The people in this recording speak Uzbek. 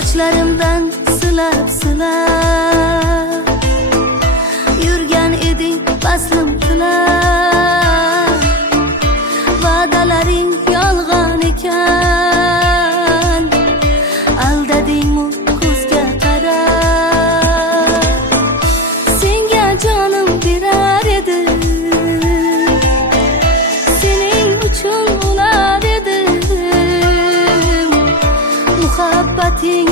sochlarimdan silab silab yurgan eding baslim tilab. Va'dalaring yolg'on ekan, aldadingmi ko'zga qarab. Senga jonim berar edim, sening uchun o'lar edim. Muhabbating